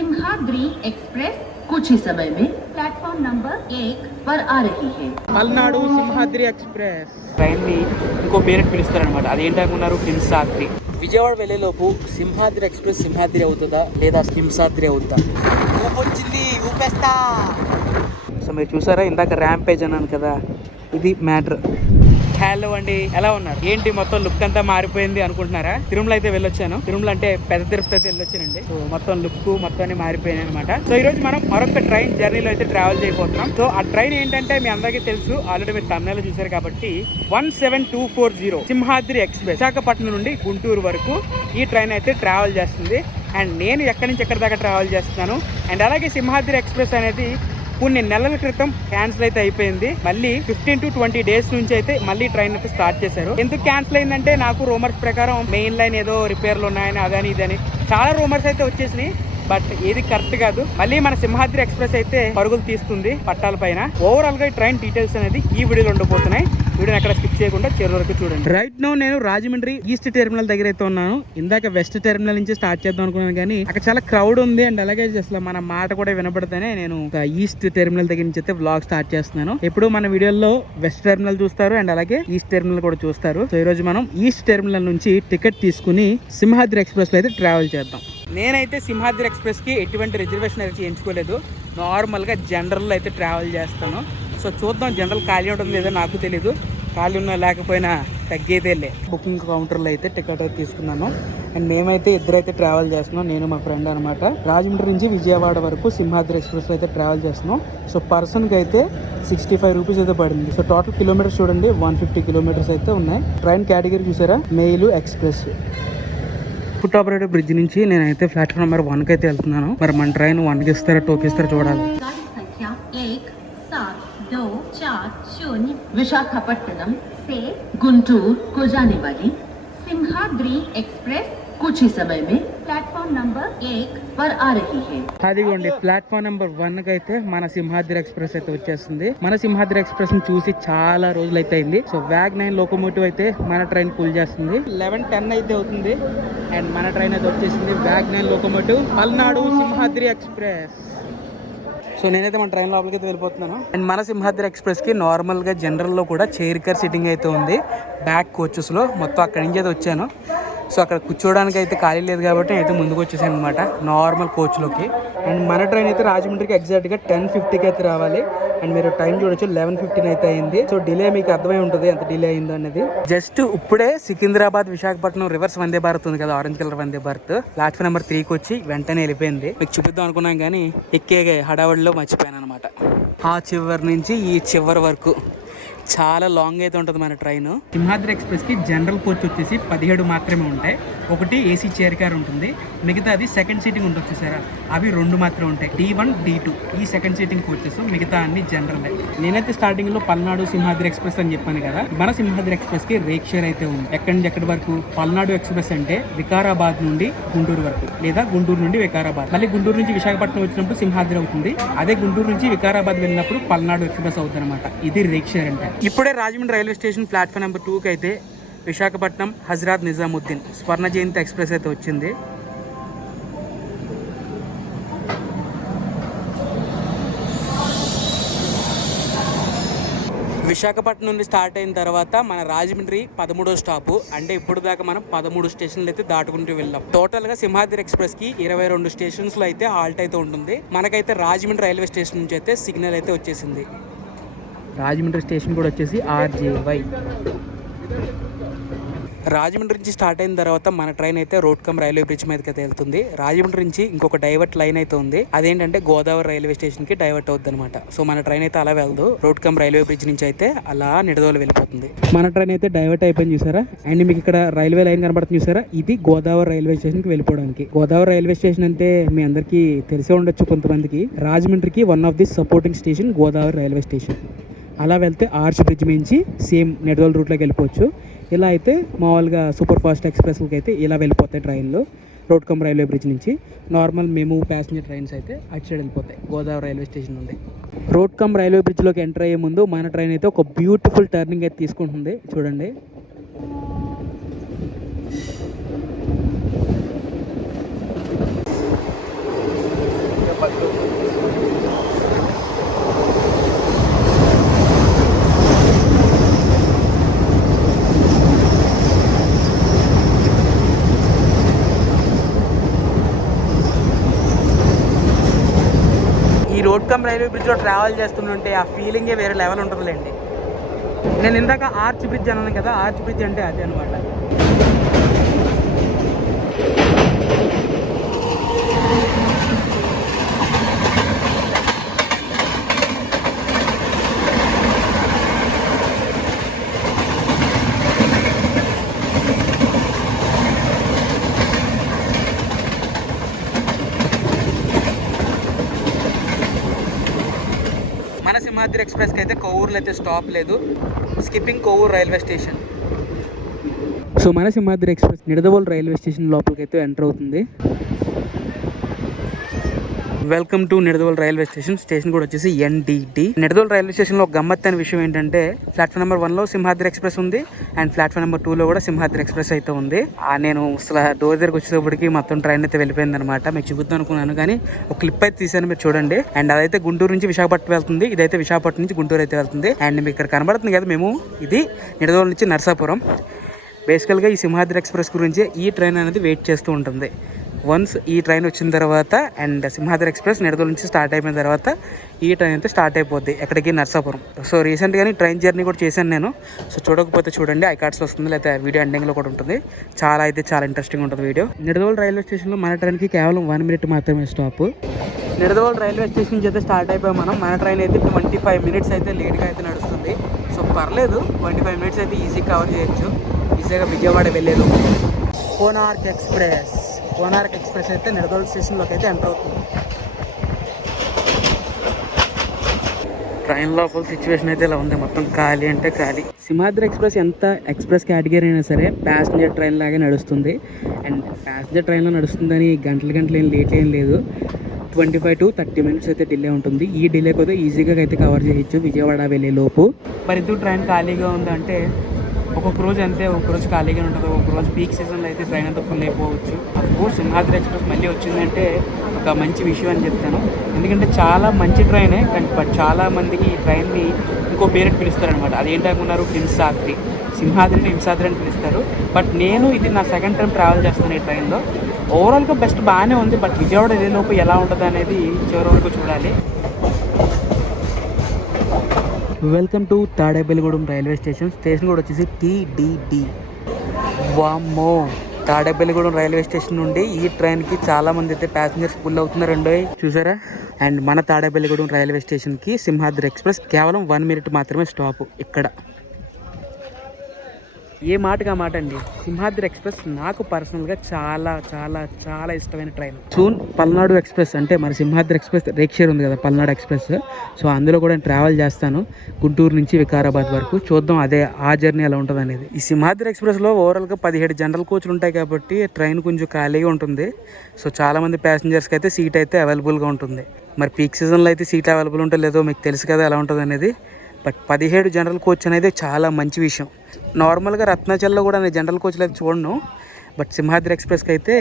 Simhadri express कुछ ही समय में प्लेटफॉर्म नंबर 1 पर आ रही है. పల్నాడు సింహాద్రి ఎక్స్ప్రెస్ ట్రైన్ని ఇంకో పేరు పిలుస్తారనమాట. అదేంటనుకున్నారు? హింసాద్రి. విజయవాడ వెళ్ళేలోపు సింహాద్రి ఎక్స్ప్రెస్ సింహాద్రి అవుతుందా లేదా హింసాద్రి అవుతుందా? ఊపొచ్చింది, ఊపేస్తా. సో మీరు చూసారా ఇందాక ర్యాంపేజ్ అన్నాను కదా, ఇది మ్యాటర్. హలో అండి, ఎలా ఉన్నారు? ఏంటి మొత్తం లుక్ అంతా మారిపోయింది అనుకుంటున్నారా? తిరుమల అయితే వెళ్ళొచ్చాను. తిరుమల అంటే పెద్ద తిరుపతి అయితే వెళ్ళొచ్చానండి. సో మొత్తం లుక్ మొత్తాన్ని మారిపోయింది అనమాట. సో ఈ రోజు మనం మరొక ట్రైన్ జర్నీలో అయితే ట్రావెల్ చేయబోతున్నాం. సో ఆ ట్రైన్ ఏంటంటే మీ అందరికీ తెలుసు, ఆల్రెడీ మీరు తమిళలో చూసారు కాబట్టి 17240 సింహాద్రి ఎక్స్ప్రెస్ విశాఖపట్నం నుండి గుంటూరు వరకు ఈ ట్రైన్ అయితే ట్రావెల్ చేస్తుంది. అండ్ నేను ఎక్కడి నుంచి ఎక్కడి దాకా ట్రావెల్ చేస్తున్నాను. అండ్ అలాగే సింహాద్రి ఎక్స్ప్రెస్ అనేది కొన్ని నెలల క్రితం క్యాన్సిల్ అయితే అయిపోయింది. మళ్ళీ 15 to 20 డేస్ నుంచి అయితే మళ్ళీ ట్రైన్ అయితే స్టార్ట్ చేశారు. ఎందుకు క్యాన్సిల్ అయిందంటే నాకు రూమర్స్ ప్రకారం మెయిన్ లైన్ ఏదో రిపేర్లు ఉన్నాయని అదని ఇదని చాలా రూమర్స్ అయితే వచ్చేసినాయి. బట్ ఏది కరెక్ట్ కాదు. మళ్ళీ మన సింహాద్రి ఎక్స్ప్రెస్ అయితే పరుగులు తీస్తుంది పట్టాల పైన. ఓవరాల్ గా ట్రైన్ డీటెయిల్స్ అనేది ఈ వీడియోలో ఉండబోతున్నాయి. వీడియోని ఎక్కడ స్కిప్ చేయకుండా చివరి వరకు చూడండి. రైట్ నౌ నేను రాజమండ్రి ఈస్ట్ టెర్మినల్ దగ్గర అయితే ఉన్నాను. ఇందాక వెస్ట్ టెర్మినల్ నుంచి స్టార్ట్ చేద్దాం అనుకున్నాను, కానీ అక్కడ చాలా క్రౌడ్ ఉంది. అండ్ అలాగే అసలు మన మాట కూడా వినపడితేనే నేను ఈస్ట్ టెర్మినల్ దగ్గర నుంచి అయితే వ్లాగ్ స్టార్ట్ చేస్తున్నాను. ఎప్పుడు మన వీడియోలో వెస్ట్ టెర్మినల్ చూస్తారు అండ్ అలాగే ఈస్ట్ టెర్మినల్ కూడా చూస్తారు. సో ఈ రోజు మనం ఈస్ట్ టెర్మినల్ నుంచి టికెట్ తీసుకుని సింహాద్రి ఎక్స్ప్రెస్ లో అయితే ట్రావెల్ చేద్దాం. నేనైతే సింహాద్రి ఎక్స్ప్రెస్ కి ఎటువంటి రిజర్వేషన్ అయితే చేయించుకోలేదు. నార్మల్ గా జనరల్ అయితే ట్రావెల్ చేస్తాను. సో చూద్దాం, జనరల్ ఖాళీ ఉంటుంది లేదో నాకు తెలీదు. ఖాళీ ఉన్నా లేకపోయినా తగ్గేదేలే. బుకింగ్ కౌంటర్లో అయితే టికెట్ అయితే తీసుకున్నాను. అండ్ మేమైతే ఇద్దరైతే ట్రావెల్ చేస్తున్నాం, నేను మా ఫ్రెండ్ అనమాట. రాజమండ్రి నుంచి విజయవాడ వరకు సింహాద్రి ఎక్స్ప్రెస్లో అయితే ట్రావెల్ చేస్తున్నాం. సో పర్సన్కి అయితే 65 రూపీస్ అయితే పడింది. సో టోటల్ కిలోమీటర్స్ చూడండి, 150 కిలోమీటర్స్ అయితే ఉన్నాయి. ట్రైన్ కేటగిరీ చూసారా, mail express. Foot operator bridge నుంచి నేనైతే ప్లాట్ఫామ్ నెంబర్ 1 అయితే వెళ్తున్నాను. మరి మన ట్రైన్ 1కి ఇస్తారా 2కి ఇస్తారా చూడాలి. विशाखापट्टनम से गुंटूर को जाने वाली सिंहाद्री एक्सप्रेस कुछ ही समय में प्लेटफॉर्म नंबर 1 पर आ रही है. అదిగోండి ప్లాట్ఫామ్ నెంబర్ 1 కి అయితే మన సింహాద్రి ఎక్స్ప్రెస్ అయితే వచ్చేస్తుంది. మన సింహాద్రి ఎక్స్ప్రెస్ ని చూసి చాలా రోజులు అయితే అయింది. సో WAG9 లోకోమోటివ్ అయితే మన ట్రైన్ పుల్ చేస్తుంది. 11:10 అయితే అవుతుంది. అండ్ మన ట్రైన్ అయితే వచ్చేసింది WAG9 locomotive Palnadu Simhadri express. So నేనైతే మన ట్రైన్ లోపలికి అయితే వెళ్ళిపోతున్నాను. అండ్ మన సింహాద్రి ఎక్స్ప్రెస్కి నార్మల్గా జనరల్లో కూడా చైర్ కార్ సిట్టింగ్ అయితే ఉంది. బ్యాక్ కోచెస్లో మొత్తం అక్కడి నుంచి అయితే వచ్చాను. సో అక్కడ కూర్చోడానికి అయితే ఖాళీ లేదు కాబట్టి అయితే ముందుకు వచ్చేసాను అనమాట నార్మల్ కోచ్లోకి. అండ్ మన ట్రైన్ అయితే రాజమండ్రికి ఎగ్జాక్ట్గా 10:50కి అయితే రావాలి. అండ్ మీరు టైం చూడొచ్చు 11:15 అయితే అయింది. సో డిలే మీకు అర్థమై ఉంటుంది ఎంత డిలే అయిందో అనేది. జస్ట్ ఇప్పుడే సికింద్రాబాద్ విశాఖపట్నం రివర్స్ వందే భారత్ ఉంది కదా, orange colour Vande Bharat, platform number 3కి వచ్చి వెంటనే వెళ్ళిపోయింది. మీకు చూపిద్దాం అనుకున్నాం కానీ ఎక్కే హడావడిలో మర్చిపోయాను అనమాట. ఆ చివరి నుంచి ఈ చివరి వరకు చాలా లాంగ్ అయితే ఉంటుంది మన ట్రైన్. సింహాద్రి ఎక్స్ప్రెస్ కి జనరల్ కోచ్ వచ్చేసి 17 మాత్రమే ఉంటాయి. ఒకటి ఏసీ చైర్ కార్ ఉంటుంది, మిగతా అది సెకండ్ సీటింగ్ ఉంటుంది చూసారా, అవి 2 మాత్రమే ఉంటాయి. D1 D2 ఈ సెకండ్ సీటింగ్ కోచెస్, మిగతా అన్ని జనరల్. నేనైతే స్టార్టింగ్ లో పల్నాడు సింహాద్రి ఎక్స్ప్రెస్ అని చెప్పాను కదా, మన సింహాద్రి ఎక్స్ప్రెస్ కి రేక్ షేర్ అయితే ఉంది. ఎక్కడి నుంచి ఎక్కడి వరకు? పల్నాడు ఎక్స్ప్రెస్ అంటే వికారాబాద్ నుండి గుంటూరు వరకు, లేదా గుంటూరు నుండి వికారాబాద్. మళ్ళీ గుంటూరు నుంచి విశాఖపట్నం వచ్చినప్పుడు సింహాద్రి అవుతుంది. అదే గుంటూరు నుంచి వికారాబాద్ వెళ్ళినప్పుడు పల్నాడు ఎక్స్ప్రెస్ అవుతుంది అనమాట. ఇది రేక్ షేర్ అంటే. ఇప్పుడే Rajahmundry railway station platform number 2కి అయితే విశాఖపట్నం హజ్రత్ నిజాముద్దీన్ స్వర్ణ జయంతి ఎక్స్ప్రెస్ అయితే వచ్చింది. విశాఖపట్నం నుండి స్టార్ట్ అయిన తర్వాత మన రాజమండ్రి 13వ స్టాపు. అంటే ఇప్పుడు దాకా మనం 13 స్టేషన్లు అయితే దాటుకుంటూ వెళ్ళాం. టోటల్ గా సింహాద్రి ఎక్స్ప్రెస్ కి 22 స్టేషన్స్ లో అయితే హాల్ట్ అయితే ఉంటుంది. మనకైతే రాజమండ్రి రైల్వే స్టేషన్ నుంచి అయితే సిగ్నల్ అయితే వచ్చేసింది. రాజమండ్రి స్టేషన్ కూడా వచ్చేసి RJY. రాజమండ్రి నుంచి స్టార్ట్ అయిన తర్వాత మన ట్రైన్ అయితే రోడ్ కమ్ రైల్వే బ్రిడ్జ్ మీదకి అయితే వెళ్తుంది. రాజమండ్రి నుంచి ఇంకొక డైవర్ట్ లైన్ అయితే ఉంది, అదేంటంటే గోదావరి రైల్వే స్టేషన్ కి డైవర్ట్ అవుతుంది అనమాట. సో మన ట్రైన్ అయితే అలా వెళ్దు, రోడ్ కమ్ రైల్వే బ్రిడ్జ్ నుంచి అయితే అలా నిడదోలు వెళ్ళిపోతుంది. మన ట్రైన్ అయితే డైవర్ట్ అయిపోయింది చూసారా. అండ్ మీకు ఇక్కడ రైల్వే లైన్ కనబడుతుంది చూసారా, ఇది గోదావరి రైల్వే స్టేషన్ కి వెళ్ళిపోవడానికి. గోదావరి రైల్వే స్టేషన్ అంటే మీ అందరికీ తెలిసే ఉండొచ్చు కొంతమందికి. రాజమండ్రికి one of the supporting station Godavari railway station. అలా వెళ్తే ఆర్చ్ బ్రిడ్జ్ నుంచి సేమ్ నెడవల్ రూట్లోకి వెళ్ళిపోవచ్చు. ఇలా అయితే మామూలుగా సూపర్ ఫాస్ట్ ఎక్స్ప్రెస్లకి అయితే ఇలా వెళ్ళిపోతాయి ట్రైన్లు రోడ్ కమ్ రైల్వే బ్రిడ్జ్ నుంచి. నార్మల్ మేము ప్యాసింజర్ ట్రైన్స్ అయితే అటు సైడ్ వెళ్ళిపోతాయి గోదావరి రైల్వే స్టేషన్ నుండి. రోడ్ కమ్ రైల్వే బ్రిడ్జ్లోకి ఎంటర్ అయ్యే ముందు మన ట్రైన్ అయితే ఒక బ్యూటిఫుల్ టర్నింగ్ అయితే తీసుకుంటుంది చూడండి. రోడ్ కమ్ రైల్వే బ్రిడ్జ్లో ట్రావెల్ చేస్తుంటే ఆ ఫీలింగే వేరే లెవెల్ ఉంటుందిలేండి. నేను ఇందాక ఆర్చ్ బ్రిడ్జ్ అన్నాను కదా, ఆర్చ్ బ్రిడ్జ్ అంటే అదే అనమాట. మన సింహాద్రి ఎక్స్ప్రెస్కి అయితే కొవ్వూరులో అయితే స్టాప్ లేదు, skipping Kovvur railway station. So మన Simhadri express Nidadavolu railway station లోపలికి అయితే ఎంటర్ అవుతుంది. Welcome to Nidadavolu railway station. Station కూడా వచ్చేసి NDD. నిడదవోలు రైల్వే స్టేషన్లో ఒక గమ్మత్ అనే విషయం ఏంటంటే ప్లాట్ఫామ్ నెంబర్ 1లో సింహాద్రి ఎక్స్ప్రెస్ ఉంది అండ్ ప్లాట్ఫామ్ నెంబర్ 2లో కూడా సింహాద్రి ఎక్స్ప్రెస్ అయితే ఉంది. నేను అసలు డోర్ దగ్గరకు వచ్చేటప్పటికి మొత్తం ట్రైన్ అయితే వెళ్ళిపోయింది అనమాట. మీకు చూపుద్దాం అనుకున్నాను కానీ ఒక క్లిప్ అయితే తీసాను, మీరు చూడండి. అండ్ అదైతే గుంటూరు నుంచి విశాఖపట్నం వెళ్తుంది, ఇదైతే విశాఖపట్నం నుంచి గుంటూరు అయితే వెళ్తుంది. అండ్ మీకు ఇక్కడ కనబడుతుంది కదా, మేము ఇది నిడదవోలు నుంచి నరసాపురం. బేసికల్గా ఈ సింహాద్రి ఎక్స్ప్రెస్ గురించి ఈ ట్రైన్ అనేది వెయిట్ చేస్తూ ఉంటుంది. వన్స్ ఈ ట్రైన్ వచ్చిన తర్వాత అండ్ సింహాద్రి ఎక్స్ప్రెస్ నిడదవోలు నుంచి స్టార్ట్ అయిపోయిన తర్వాత ఈ ట్రైన్ అయితే స్టార్ట్ అయిపోద్ది ఎక్కడికి, నరసాపురం. సో రీసెంట్గానే ట్రైన్ జర్నీ కూడా చేశాను నేను. సో చూడకపోతే చూడండి, ఐకార్డ్స్లో వస్తుంది, లేకపోతే వీడియో ఎండింగ్లో కూడా ఉంటుంది. చాలా ఇంట్రెస్టింగ్ ఉంటుంది వీడియో. నిడదవోలు రైల్వే స్టేషన్లో మన ట్రైన్కి కేవలం 1 minute మాత్రమే స్టాప్. నిడదవోలు రైల్వే స్టేషన్ నుంచి అయితే స్టార్ట్ అయిపోయాం మనం. మన ట్రైన్ అయితే 25 minutes అయితే లేట్గా అయితే నడుస్తుంది. సో పర్లేదు, 25 minutes అయితే ఈజీ కవర్ చేయొచ్చు. ఈజీగా విజయవాడ వెళ్ళేది. కోనార్క్ ఎక్స్ప్రెస్ అయితే నిడదవోలు స్టేషన్లోకి అయితే ఎంటర్ అవుతుంది. ట్రైన్ లోపల సిచ్యువేషన్ అయితే ఇలా ఉంది, మొత్తం ఖాళీ అంటే ఖాళీ. సింహాద్రి ఎక్స్ప్రెస్ ఎంత ఎక్స్ప్రెస్ కేటగిరీ అయినా సరే ప్యాసింజర్ ట్రైన్ లాగే నడుస్తుంది. అండ్ ప్యాసింజర్ ట్రైన్లో నడుస్తుందని గంటలు ఏం లేట్ ఏం లేదు. 25 to 30 minutes అయితే డిలే ఉంటుంది. ఈ డిలే కూడా ఈజీగా అయితే కవర్ చేయొచ్చు విజయవాడ వెళ్ళే లోపు. మరి ఎందుకు ట్రైన్ ఖాళీగా ఉందంటే ఒక్కొక్క రోజు అంతే, ఒక్కొక్క రోజు ఖాళీగా ఉంటుంది, ఒక్కొక్క రోజు పీక్ సీజన్లో అయితే ట్రైన్ అంతా ఫుల్ అయిపోవచ్చు. అఫ్కోర్స్ సింహాద్రి ఎక్స్ప్రెస్ మళ్ళీ వచ్చిందంటే ఒక మంచి విషయం అని చెప్తాను. ఎందుకంటే చాలా మంచి ట్రైనే, కానీ బట్ చాలా మందికి ఈ ట్రైన్ని ఇంకో పేరు పిలుస్తారనమాట. అదేంటనుకున్నారు, హింసాద్రి. సింహాద్రిని హింసాద్రి అని పిలుస్తారు. బట్ నేను ఇది నా సెకండ్ టైం ట్రావెల్ చేస్తాను ఈ ట్రైన్లో. ఓవరాల్గా బెస్ట్ బాగానే ఉంది, బట్ విజయవాడ వెళ్ళేలోపు ఎలా ఉంటుంది అనేది చివరి వరకు చూడాలి. Welcome to Tadepalligudem railway station. Station కూడా వచ్చేసి TDD. వామ్మో, తాడేపల్లిగూడెం రైల్వే స్టేషన్ నుండి ఈ ట్రైన్కి చాలామంది అయితే ప్యాసింజర్స్ ఫుల్ అవుతున్నారండి, చూసారా. అండ్ మన తాడేపల్లిగూడెం రైల్వే స్టేషన్కి సింహాద్రి ఎక్స్ప్రెస్ కేవలం 1 minute మాత్రమే స్టాప్ ఇక్కడ. ఏ మాటగా మాట అండి, సింహాద్రి ఎక్స్ప్రెస్ నాకు పర్సనల్గా చాలా ఇష్టమైన ట్రైన్. సూన్ పల్నాడు ఎక్స్ప్రెస్ అంటే మరి సింహాద్రి ఎక్స్ప్రెస్ రేక్ షేర్ ఉంది కదా, పల్నాడు ఎక్స్ప్రెస్. సో అందులో కూడా నేను ట్రావెల్ చేస్తాను గుంటూరు నుంచి వికారాబాద్ వరకు. చూద్దాం అదే ఆ జర్నీ ఎలా ఉంటుంది అనేది. ఈ సింహాద్రి ఎక్స్ప్రెస్లో ఓవరాల్గా 17 జనరల్ కోచ్లు ఉంటాయి కాబట్టి ట్రైన్ కొంచెం ఖాళీగా ఉంటుంది. సో చాలామంది ప్యాసింజర్స్కి అయితే సీట్ అయితే అవైలబుల్గా ఉంటుంది. మరి పీక్ సీజన్లో అయితే సీట్ అవైలబుల్ ఉంటే లేదో మీకు తెలుసు కదా ఎలా ఉంటుంది అనేది. బట్ 17 జనరల్ కోచ్ అనేది చాలా మంచి విషయం. నార్మల్గా రత్నాచల్లో కూడా నేను జనరల్ కోచ్లు అయితే చూడను, బట్ సింహాద్రి ఎక్స్ప్రెస్కి అయితే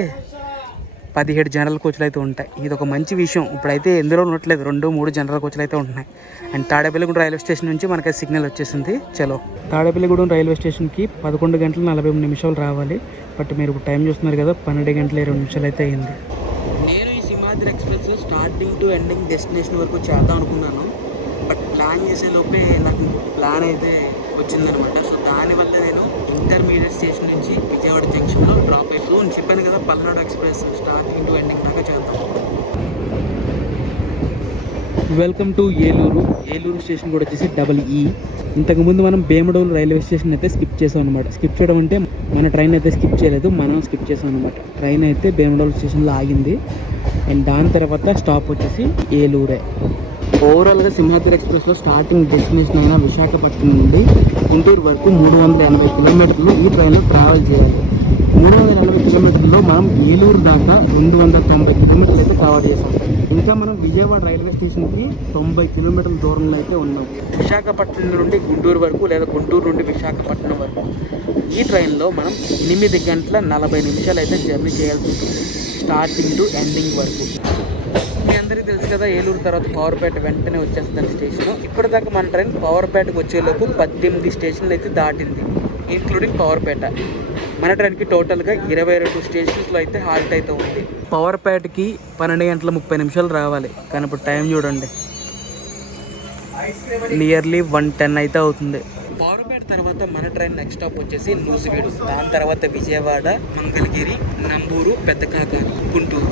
17 జనరల్ కోచ్లు అయితే ఉంటాయి. ఇది ఒక మంచి విషయం. ఇప్పుడైతే ఎందులో ఉండట్లేదు, 2-3 జనరల్ కోచ్లు అయితే ఉంటున్నాయి. అండ్ తాడేపల్లిగూడెం రైల్వే స్టేషన్ నుంచి మనకి సిగ్నల్ వచ్చేసింది. చలో, తాడేపల్లిగూడెం రైల్వే స్టేషన్కి 11:43 రావాలి. బట్ మీరు ఇప్పుడు టైం చూస్తున్నారు కదా, 12:20 అయితే అయింది. నేను ఈ Simhadri express starting to ending destination వరకు చేద్దాం అనుకున్నాను. బట్ ప్లాన్ చేసే లోపే నాకు ప్లాన్ అయితే వచ్చిందనమాట. సో దానివల్ల నేను ఇంటర్మీడియట్ స్టేషన్ నుంచి విజయవాడ జంక్షన్లో డ్రాప్ అయిపోయి చెప్పాను కదా, Palnadu express starting to ending దాకా చేద్దాం. వెల్కమ్ టు ఏలూరు స్టేషన్ కూడా వచ్చేసి EE. ఇంతకుముందు మనం భీమడోలు రైల్వే స్టేషన్ అయితే స్కిప్ చేసాం అనమాట. స్కిప్ చేయడం అంటే మన ట్రైన్ అయితే స్కిప్ చేయలేదు, మనం స్కిప్ చేసాం అనమాట. ట్రైన్ అయితే భీమడోలు స్టేషన్లో ఆగింది. అండ్ దాని తర్వాత స్టాప్ వచ్చేసి ఏలూరే. ఓవరాల్గా సింహాద్రి ఎక్స్ప్రెస్లో స్టార్టింగ్ డెస్టినేషన్ అయిన విశాఖపట్నం నుండి గుంటూరు వరకు 380 kilometers ఈ ట్రైన్లో ట్రావెల్ చేయాలి. 380 kilometers మనం ఏలూరు దాకా 290 kilometers అయితే కవర్ చేసాం. ఇంకా మనం విజయవాడ రైల్వే స్టేషన్కి 90 kilometers దూరంలో అయితే ఉన్నాం. విశాఖపట్నం నుండి గుంటూరు వరకు లేదా గుంటూరు నుండి విశాఖపట్నం వరకు ఈ ట్రైన్లో మనం 8:40 అయితే జర్నీ చేయాల్సి ఉంటుంది, స్టార్టింగ్ టు ఎండింగ్ వరకు. మీ అందరికీ తెలుసు కదా, ఏలూరు తర్వాత పవర్పేట వెంటనే వచ్చేస్తుంది స్టేషన్. ఇప్పటిదాకా మన ట్రైన్ పవర్పేటకు వచ్చేలోపు 18 స్టేషన్లు అయితే దాటింది, ఇంక్లూడింగ్ పవర్పేట. మన ట్రైన్కి టోటల్గా 22 స్టేషన్స్లో అయితే హాల్ట్ అయితే ఉంది. పవర్ ప్యాట్కి 12:30 రావాలి, కానీ ఇప్పుడు టైం చూడండి, నియర్లీ 1:10 అయితే అవుతుంది. పవర్పేట తర్వాత మన ట్రైన్ నెక్స్ట్ స్టాప్ వచ్చేసి నూజివీడు, దాని తర్వాత విజయవాడ, మంగళగిరి, నంబూరు, పెద్దకాకాని, గుంటూరు.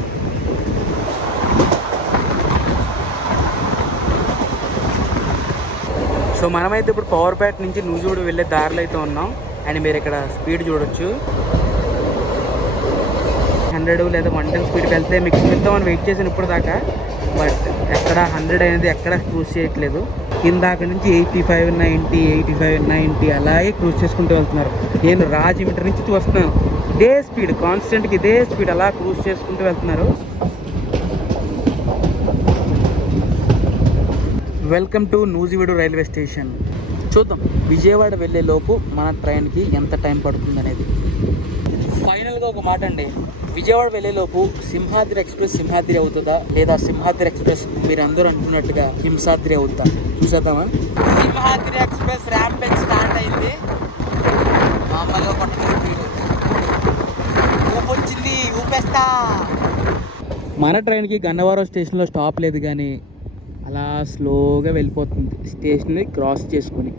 సో మనమైతే ఇప్పుడు పవర్పేట నుంచి నూజివీడు వెళ్ళే దారిలో అయితే ఉన్నాం. అండ్ మీరు ఇక్కడ స్పీడ్ చూడొచ్చు, 100 లేదా 110 స్పీడ్కి వెళ్తే మీకు చూద్దామని వెయిట్ చేసాను ఇప్పుడు దాకా. బట్ ఎక్కడ 100 అనేది ఎక్కడ క్రూజ్ చేయట్లేదు. కిందాక నుంచి 85, 90, 85, 90 అలాగే క్రూజ్ చేసుకుంటూ వెళ్తున్నారు. నేను రాజమండ్రి నుంచి వస్తున్నాను, ఇదే స్పీడ్, కాన్స్టెంట్కి ఇదే స్పీడ్ అలా క్రూజ్ చేసుకుంటూ వెళ్తున్నారు. Welcome to Nuzvid railway station. చూద్దాం విజయవాడ వెళ్ళే లోపు మన ట్రైన్కి ఎంత టైం పడుతుంది అనేది. ఫైనల్గా ఒక మాట అండి, విజయవాడ వెళ్ళేలోపు సింహాద్రి ఎక్స్ప్రెస్ సింహాద్రి అవుతుందా లేదా సింహాద్రి ఎక్స్ప్రెస్ మీరు అందరూ అనుకున్నట్టుగా హింసాద్రి అవుతా చూసేద్దామా. సింహాద్రి ఎక్స్ప్రెస్ ర్యాంపేజ్ స్టార్ట్ అయింది, మామూలుగా పట్టుకుని ఊపొచ్చింది, ఊపేస్తా. మన ట్రైన్కి గన్నవరం స్టేషన్లో స్టాప్ లేదు, కానీ అలా స్లోగా వెళ్ళిపోతుంది స్టేషన్ని క్రాస్ చేసుకొని.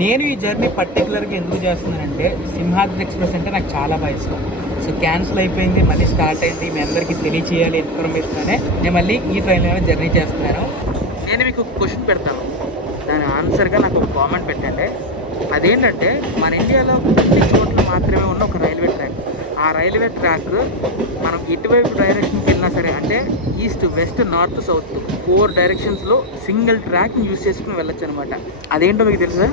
నేను ఈ జర్నీ పర్టికులర్గా ఎందుకు చేస్తున్నానంటే సింహాద్రి ఎక్స్ప్రెస్ అంటే నాకు చాలా బాగా ఇష్టం. సో క్యాన్సిల్ అయిపోయింది, మళ్ళీ స్టార్ట్ అయింది, మీ అందరికీ తెలియచేయాలి ఇన్ఫర్మేషన్ అనే నేను మళ్ళీ ఈ ట్రైన్లోనే జర్నీ చేస్తున్నాను. నేను మీకు ఒక క్వశ్చన్ పెడతాను, దాని ఆన్సర్గా నాకు ఒక కామెంట్ పెట్టండి. అదేంటంటే మన ఇండియాలో కొన్ని చోట్ల మాత్రమే ఉన్న ఒక రైల్వే ట్రాక్. ఆ రైల్వే ట్రాక్ మనం ఎటువైపు డైరెక్షన్కి వెళ్ళినా సరే, అంటే ఈస్ట్, వెస్ట్, నార్త్, సౌత్ 4 డైరెక్షన్స్లో సింగిల్ ట్రాక్ని యూజ్ చేసుకుని వెళ్ళొచ్చు అనమాట. అదేంటో మీకు తెలుసా?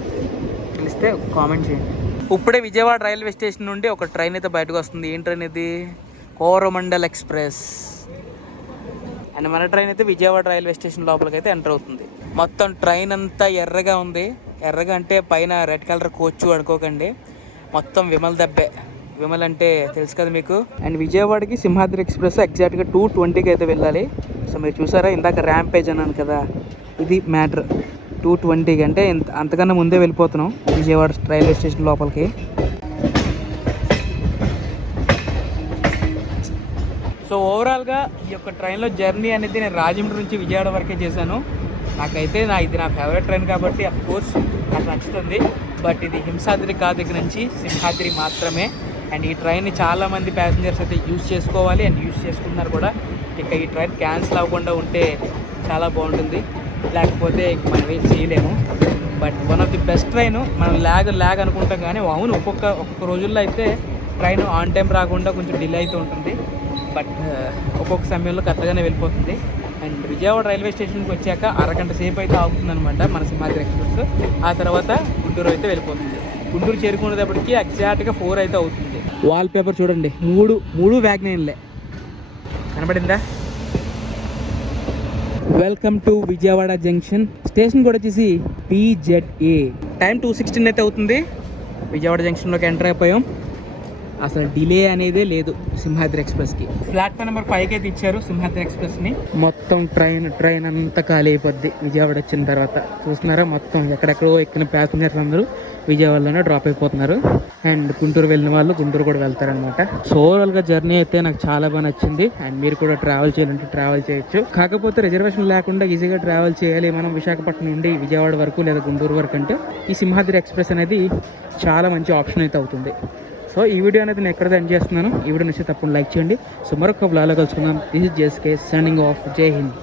తెలిస్తే కామెంట్ చేయండి. ఇప్పుడే విజయవాడ రైల్వే స్టేషన్ నుండి ఒక ట్రైన్ అయితే బయటకు వస్తుంది. ఏం ట్రైన్ ఇది? కోరమండల్ ఎక్స్ప్రెస్. అండ్ మన ట్రైన్ అయితే విజయవాడ రైల్వే స్టేషన్ లోపలికి అయితే ఎంటర్ అవుతుంది. మొత్తం ట్రైన్ అంతా ఎర్రగా ఉంది. ఎర్రగా అంటే పైన రెడ్ కలర్ కోచ్ అనుకోకండి, మొత్తం విమల్ దబ్బే. విమల్ అంటే తెలుసు కదా మీకు. అండ్ విజయవాడకి సింహాద్రి ఎక్స్ప్రెస్ ఎగ్జాక్ట్గా 2:20కి అయితే వెళ్ళాలి. సో మీరు చూసారా ఇందాక ర్యాంపేజ్ అన్నాను కదా, ఇది మ్యాటర్. 2:20కి అంటే అంతకన్నా ముందే వెళ్ళిపోతున్నాం విజయవాడ రైల్వే స్టేషన్ లోపలికి. సో ఓవరాల్గా ఈ యొక్క ట్రైన్లో జర్నీ అనేది నేను రాజమండ్రి నుంచి విజయవాడ వరకే చేశాను. నాకైతే ఇది నా ఫేవరెట్ ట్రైన్ కాబట్టి అఫ్కోర్స్ నాకు నచ్చుతుంది. బట్ ఇది హింసాద్రి కాదు, దగ్గర నుంచి సింహాద్రి మాత్రమే. అండ్ ఈ ట్రైన్ని చాలామంది ప్యాసింజర్స్ అయితే యూజ్ చేసుకోవాలి అండ్ యూజ్ చేసుకున్నారు కూడా. ఇక ఈ ట్రైన్ క్యాన్సిల్ అవ్వకుండా ఉంటే చాలా బాగుంటుంది, లేకపోతే మనం ఏం చేయలేము. But one of the best train. మనం ల్యాగ్ అనుకుంటాం, కానీ అవును ఒక్కొక్క రోజుల్లో అయితే ట్రైన్ ఆన్ టైం రాకుండా కొంచెం డిలే అయితే ఉంటుంది. బట్ ఒక్కొక్క సమయంలో కరెక్ట్గానే వెళ్ళిపోతుంది. అండ్ విజయవాడ రైల్వే స్టేషన్కి వచ్చాక అరగంట సేపు అయితే ఆగుతుంది అనమాట మన సింహాద్రి ఎక్స్ప్రెస్. ఆ తర్వాత గుంటూరు అయితే వెళ్ళిపోతుంది. గుంటూరు చేరుకునేటప్పటికి ఎగ్జాక్ట్గా 4 అయితే అవుతుంది. వాల్ పేపర్ చూడండి, మూడు వ్యాగ్నైన్లే కనబడిందా. Welcome to Vijayawada junction. Station కూడా వచ్చేసి PZA. టైం 2:16 అయితే అవుతుంది. విజయవాడ జంక్షన్లోకి ఎంటర్ అయిపోయాం. అసలు డిలే అనేదే లేదు సింహాద్రి ఎక్స్ప్రెస్కి. ప్లాట్ఫామ్ నెంబర్ 5 అయితే ఇచ్చారు సింహాద్రి ఎక్స్ప్రెస్ని. మొత్తం ట్రైన్ అంతా ఖాళీ అయిపోద్ది విజయవాడ వచ్చిన తర్వాత. చూస్తున్నారా, మొత్తం ఎక్కడెక్కడో ఎక్కిన ప్యాసింజర్స్ అందరూ విజయవాడలోనే డ్రాప్ అయిపోతున్నారు. అండ్ గుంటూరు వెళ్ళిన వాళ్ళు గుంటూరు కూడా వెళ్తారనమాట. సో ఓవరాల్గా జర్నీ అయితే నాకు చాలా బాగా నచ్చింది. అండ్ మీరు కూడా ట్రావెల్ చేయాలంటే ట్రావెల్ చేయొచ్చు. కాకపోతే రిజర్వేషన్ లేకుండా ఈజీగా ట్రావెల్ చేయాలి మనం విశాఖపట్నం నుండి విజయవాడ వరకు లేదా గుంటూరు వరకు అంటే ఈ సింహాద్రి ఎక్స్ప్రెస్ అనేది చాలా మంచి ఆప్షన్ అయితే అవుతుంది. సో ఈ వీడియో అనేది నేను ఎక్కడ ఎండ్ చేస్తున్నాను. ఈ వీడియో నచ్చితే తప్పకుండా లైక్ చేయండి. సో మరొక బ్లాగ్లో కలుసుకుందాం. This is JSK signing off. జై హింద్.